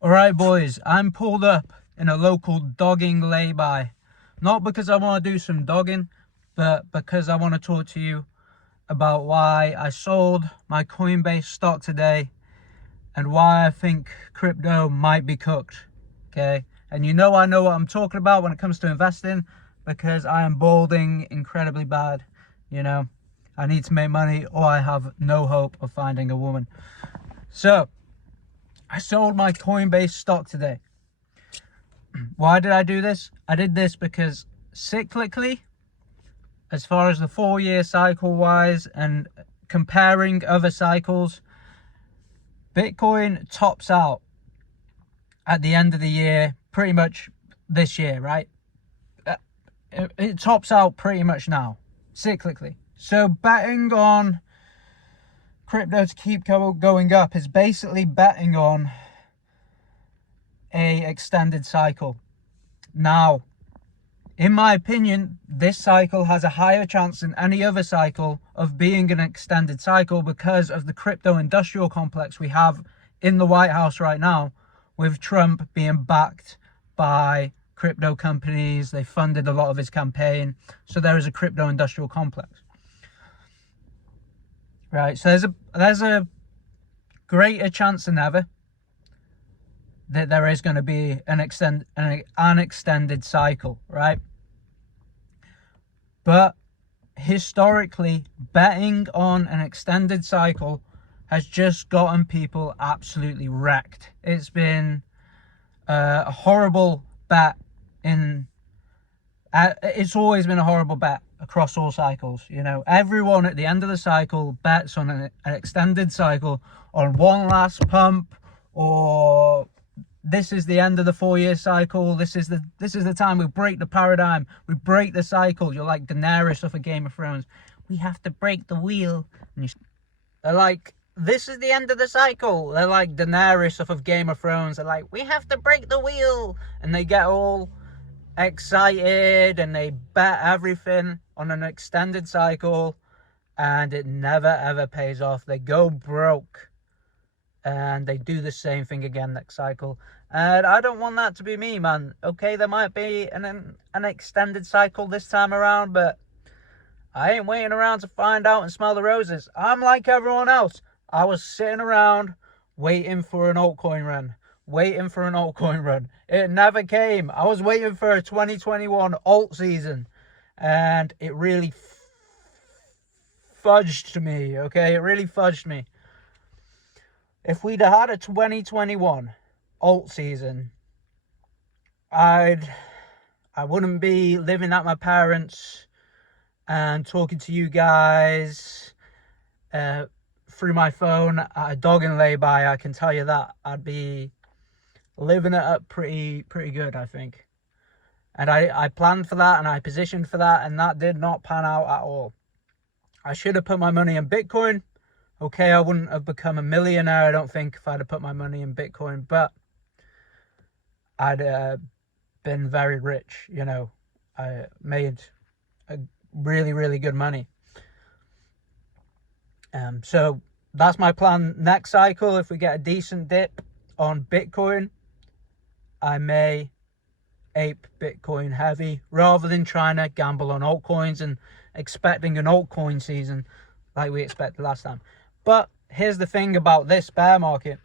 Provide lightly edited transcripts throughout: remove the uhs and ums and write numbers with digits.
Alright boys, I'm pulled up in a local dogging lay-by. Not because I want to do some dogging, but because I want to talk to you about why I sold my Coinbase stock today and why I think crypto might be cooked. Okay? And I know what I'm talking about when it comes to investing because I am balding incredibly bad. I need to make money or I have no hope of finding a woman. So, I sold my Coinbase stock today. Why did I do this? I did this because cyclically, as far as the 4-year cycle wise and comparing other cycles, Bitcoin tops out at the end of the year, pretty much this year, right? It tops out pretty much now, cyclically. So betting on crypto to keep going up is basically betting on a extended cycle. Now, in my opinion, this cycle has a higher chance than any other cycle of being an extended cycle because of the crypto industrial complex we have in the White House right now, with Trump being backed by crypto companies. They funded a lot of his campaign. So there is a crypto industrial complex. Right, so there's a greater chance than ever that there is going to be an extended cycle, right? But historically, betting on an extended cycle has just gotten people absolutely wrecked. It's been a horrible bet it's always been a horrible bet across all cycles. Everyone at the end of the cycle bets on an extended cycle, on one last pump, or this is the end of the 4-year cycle. This is the time we break the paradigm. We break the cycle. You're like Daenerys of a Game of Thrones. We have to break the wheel. And they're like, this is the end of the cycle. They're like Daenerys of a Game of Thrones. They're like, we have to break the wheel. And they get all excited and they bet everything on an extended cycle. And it never ever pays off. They go broke. And they do the same thing again next cycle. And I don't want that to be me, man. Okay, there might be an extended cycle this time around, but I ain't waiting around to find out and smell the roses. I'm like everyone else. I was sitting around waiting for an altcoin run. It never came. I was waiting for a 2021 alt season, and it really fudged me, okay? It really fudged me. If we'd have had a 2021 alt season, I wouldn't be living at my parents' and talking to you guys through my phone at a dogging lay-by. I can tell you that. I'd be living it up pretty good, I think. And I planned for that and I positioned for that, and that did not pan out at all. I should have put my money in Bitcoin. Okay, I wouldn't have become a millionaire, I don't think, if I'd have put my money in Bitcoin, but I'd been very rich, I made a really good money. So that's my plan next cycle. If we get a decent dip on Bitcoin, I may ape Bitcoin heavy rather than trying to gamble on altcoins and expecting an altcoin season like we expected last time. But here's the thing about this bear market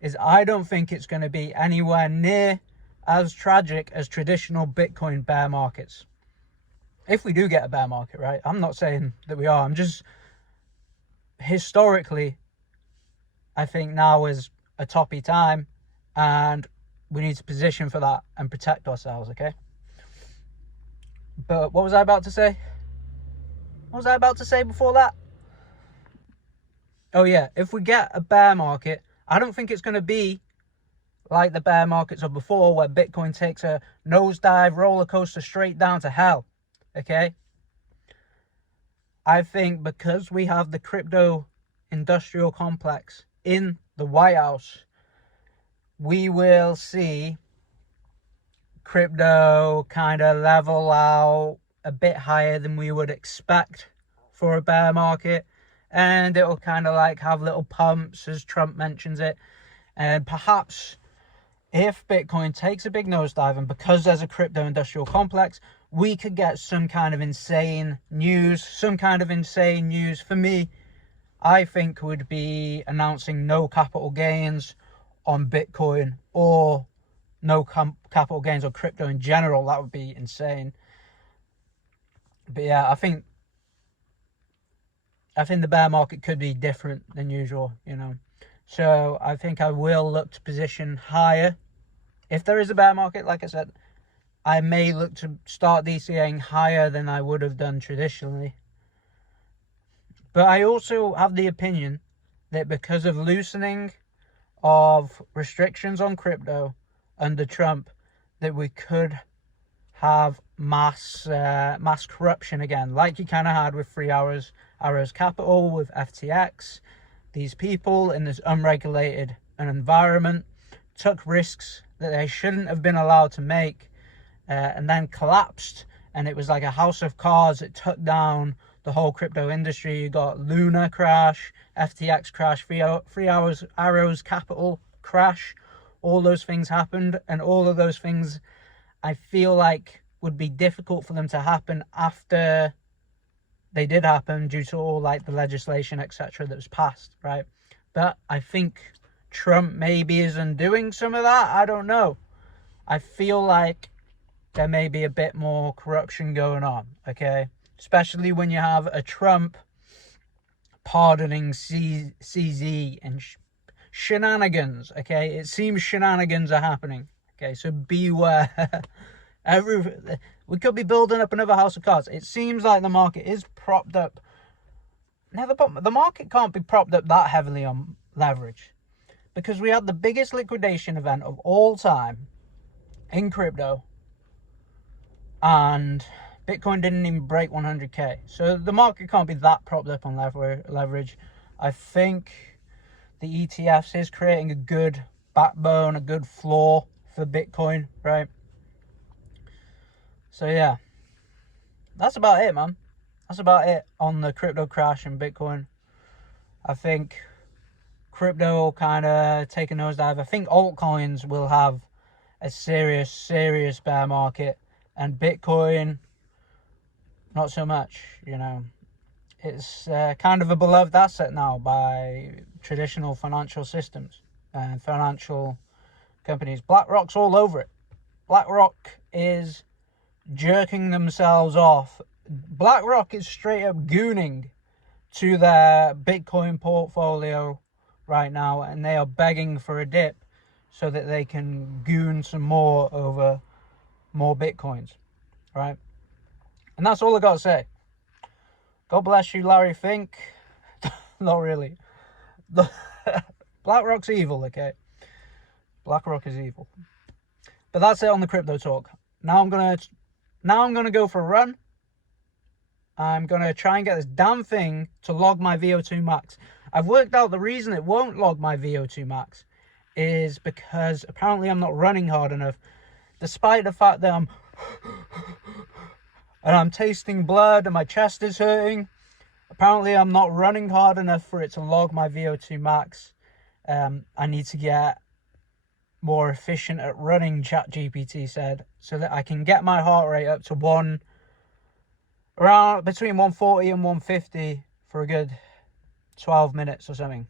is I don't think it's going to be anywhere near as tragic as traditional Bitcoin bear markets. If we do get a bear market, right? I'm not saying that we are. I'm just, historically, I think now is a toppy time and we need to position for that and protect ourselves, okay? But what was I about to say? What was I about to say before that? Oh yeah, if we get a bear market, I don't think it's going to be like the bear markets of before where Bitcoin takes a nosedive roller coaster straight down to hell, okay? I think because we have the crypto industrial complex in the White House, we will see crypto kind of level out a bit higher than we would expect for a bear market. And it'll kind of like have little pumps, as Trump mentions it. And perhaps if Bitcoin takes a big nosedive, and because there's a crypto industrial complex, we could get some kind of insane news. For me, I think would be announcing no capital gains on Bitcoin, or no capital gains on crypto in general. That would be insane. But yeah, I think the bear market could be different than usual, you know. So I think I will look to position higher. If there is a bear market, like I said, I may look to start DCAing higher than I would have done traditionally. But I also have the opinion that because of loosening of restrictions on crypto under Trump, that we could have mass corruption again, like you kind of had with Arrows Capital, with FTX. These people in this unregulated environment took risks that they shouldn't have been allowed to make, and then collapsed, and it was like a house of cards. It took down the whole crypto industry. You got Luna crash, FTX crash, Arrows Capital crash. All those things happened, and all of those things I feel like would be difficult for them to happen after they did happen, due to all like the legislation, etc., that was passed, right? But I think Trump maybe is undoing some of that. I don't know. I feel like there may be a bit more corruption going on, okay? Especially when you have a Trump pardoning CZ and shenanigans, okay? It seems shenanigans are happening, okay? So beware. We could be building up another house of cards. It seems like the market is propped up. The market can't be propped up that heavily on leverage, because we had the biggest liquidation event of all time in crypto, and Bitcoin didn't even break 100k. So the market can't be that propped up on leverage. I think the ETFs is creating a good backbone, a good floor for Bitcoin, right? So yeah, that's about it, man. That's about it on the crypto crash and Bitcoin. I think crypto will kind of take a nosedive. I think altcoins will have a serious bear market, and Bitcoin, not so much, you know. It's kind of a beloved asset now by traditional financial systems and financial companies. BlackRock's all over it. BlackRock is jerking themselves off. BlackRock is straight up gooning to their Bitcoin portfolio right now, and they are begging for a dip so that they can goon some more over more Bitcoins, right? And that's all I got to say. God bless you, Larry Fink. Not really. BlackRock's evil, okay? BlackRock is evil. But that's it on the crypto talk. Now I'm gonna go for a run. I'm gonna try and get this damn thing to log my VO2 max. I've worked out the reason it won't log my VO2 max is because apparently I'm not running hard enough, despite the fact that I'm tasting blood and my chest is hurting. Apparently I'm not running hard enough for it to log my VO2 max. I need to get more efficient at running, ChatGPT said, so that I can get my heart rate up to around between 140 and 150 for a good 12 minutes or something.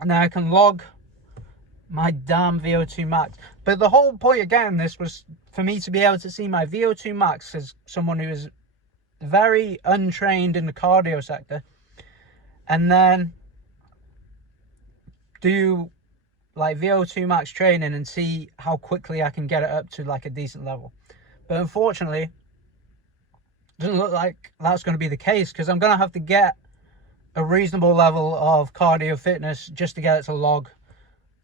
And then I can log my damn VO2 max. But the whole point of getting this was for me to be able to see my VO2 max as someone who is very untrained in the cardio sector, and then do like VO2 max training and see how quickly I can get it up to like a decent level. But unfortunately, it doesn't look like that's going to be the case, because I'm going to have to get a reasonable level of cardio fitness just to get it to log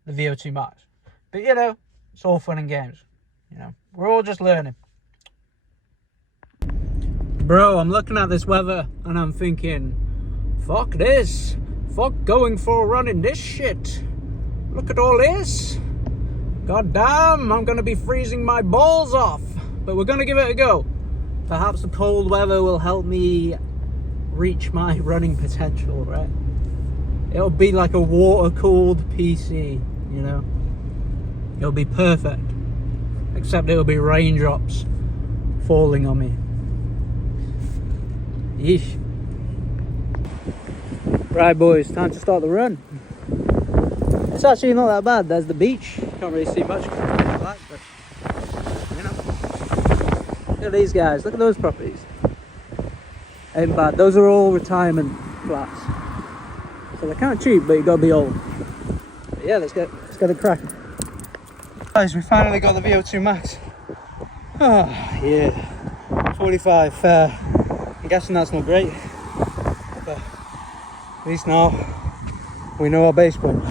the VO2 max. But you know, it's all fun and games. You know, we're all just learning. Bro, I'm looking at this weather and I'm thinking, fuck this. Fuck going for a run in this shit. Look at all this. God damn, I'm going to be freezing my balls off. But we're going to give it a go. Perhaps the cold weather will help me reach my running potential, right? It'll be like a water-cooled PC, you know? It'll be perfect. Except it'll be raindrops falling on me. Yeesh. Right boys, time to start the run. It's actually not that bad. There's the beach. Can't really see much but you know. Look at these guys, look at those properties. Ain't bad. Those are all retirement flats. So they're kind of cheap, but you gotta be old. But yeah, let's get it cracking. Guys, we finally got the VO2 max. Oh yeah, 45. I'm guessing that's not great, but at least now we know our base point.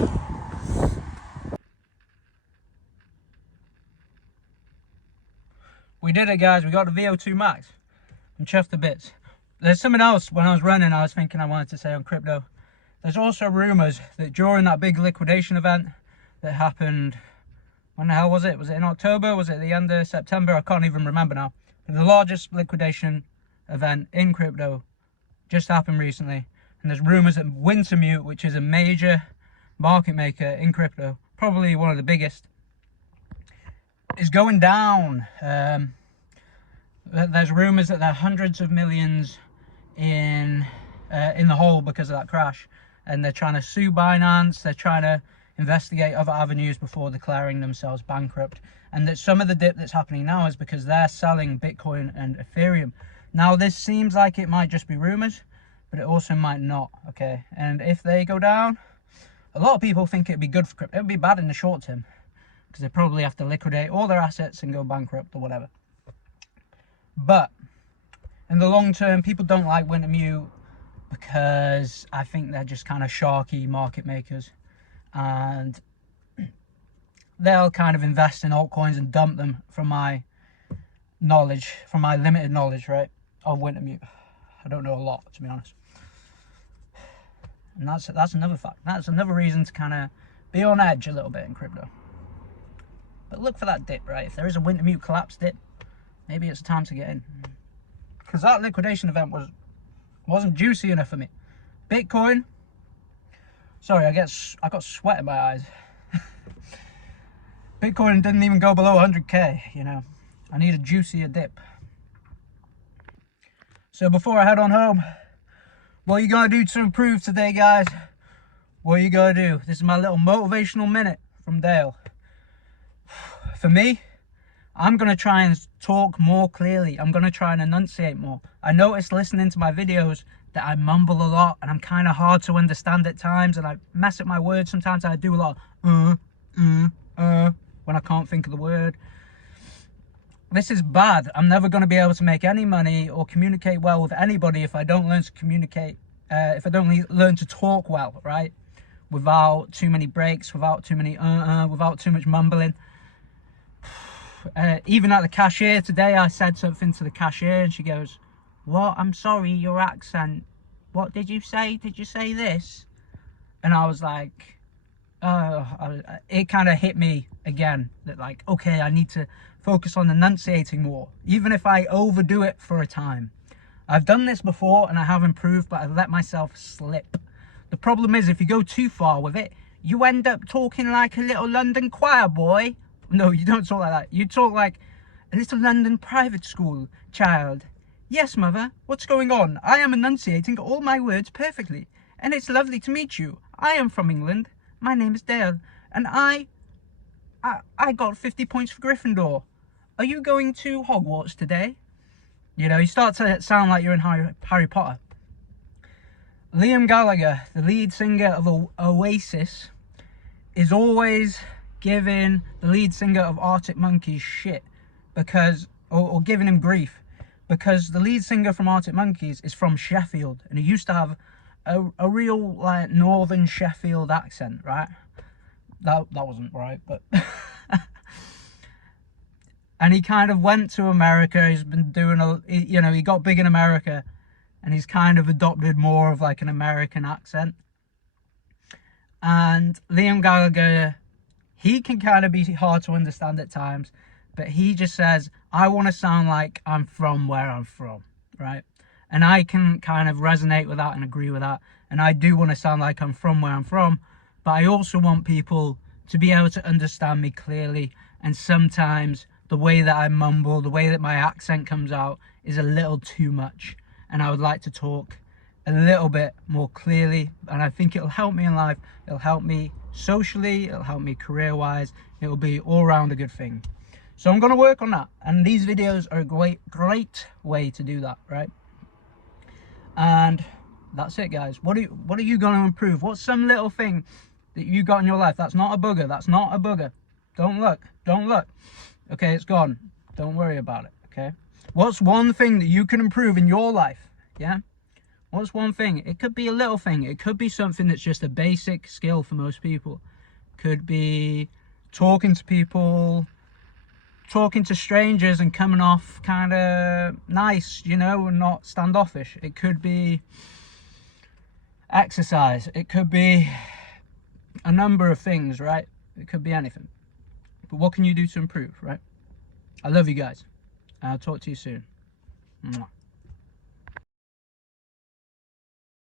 We did it, guys. We got the VO2 max. I'm chuffed to bits. There's something else when I was running I was thinking I wanted to say on crypto. There's also rumours that during that big liquidation event that happened, when the hell was it? Was it in October? Was it the end of September? I can't even remember now. But the largest liquidation event in crypto just happened recently. And there's rumours that Wintermute, which is a major market maker in crypto, probably one of the biggest, is going down. There's rumours that there are hundreds of millions in the hole because of that crash. And they're trying to sue Binance. They're trying to investigate other avenues before declaring themselves bankrupt. And that some of the dip that's happening now is because they're selling Bitcoin and Ethereum. Now this seems like it might just be rumors, but it also might not. Okay, and if they go down, a lot of people think it'd be good for crypto. It'd be bad in the short term because they probably have to liquidate all their assets and go bankrupt or whatever. But in the long term, people don't like Wintermute because I think they're just kind of sharky market makers, and they'll kind of invest in altcoins and dump them, from my knowledge, from my limited knowledge, right, of Wintermute. I don't know a lot, to be honest. And that's another fact. That's another reason to kind of be on edge a little bit in crypto. But look for that dip, right? If there is a Wintermute collapse dip, maybe it's time to get in. Because that liquidation event wasn't juicy enough for me. Bitcoin, sorry, I got sweat in my eyes. Bitcoin didn't even go below 100k, you know. I need a juicier dip. So before I head on home, what are you gonna do to improve today, guys? What are you gonna do? This is my little motivational minute from Dale. For me, I'm gonna try and talk more clearly. I'm gonna try and enunciate more. I noticed listening to my videos that I mumble a lot and I'm kind of hard to understand at times, and I mess up my words sometimes. I do a lot of when I can't think of the word. This is bad. I'm never going to be able to make any money or communicate well with anybody if I don't learn to communicate, if I don't learn to talk well, right? Without too many breaks, without too many without too much mumbling. Even at the cashier today, I said something to the cashier and she goes, "What? I'm sorry, your accent. What did you say? Did you say this?" And I was like, it kind of hit me again that, like, okay, I need to focus on enunciating more, even if I overdo it for a time. I've done this before and I have improved, but I've let myself slip. The problem is, if you go too far with it, you end up talking like a little London choir boy. No, you don't talk like that. You talk like a little London private school child. "Yes, mother, what's going on? I am enunciating all my words perfectly, and it's lovely to meet you. I am from England. My name is Dale, and I got 50 points for Gryffindor. Are you going to Hogwarts today?" You know, you start to sound like you're in Harry Potter. Liam Gallagher, the lead singer of Oasis, is always giving the lead singer of Arctic Monkeys shit because, or giving him grief, because the lead singer from Arctic Monkeys is from Sheffield, and he used to have a real, like, northern Sheffield accent, right? That wasn't right, but and he kind of went to America. He's been doing he got big in America, and he's kind of adopted more of like an American accent. And Liam Gallagher, he can kind of be hard to understand at times, but he just says, "I want to sound like I'm from where I'm from," right? And I can kind of resonate with that and agree with that. And I do want to sound like I'm from where I'm from, but I also want people to be able to understand me clearly. And sometimes the way that I mumble, the way that my accent comes out is a little too much. And I would like to talk a little bit more clearly. And I think it'll help me in life. It'll help me socially. It'll help me career-wise. It'll be all around a good thing. So I'm going to work on that. And these videos are a great way to do that, right? And that's it, guys. What are you going to improve? What's some little thing that you got in your life that's not a bugger? That's not a bugger. Don't look. Okay, it's gone. Don't worry about it, okay? What's one thing that you can improve in your life? Yeah? What's one thing? It could be a little thing. It could be something that's just a basic skill for most people. Could be talking to people, talking to strangers and coming off kind of nice, you know, and not standoffish. It could be exercise. It could be a number of things, right? It could be anything. But what can you do to improve, right? I love you guys. I'll talk to you soon. Mwah.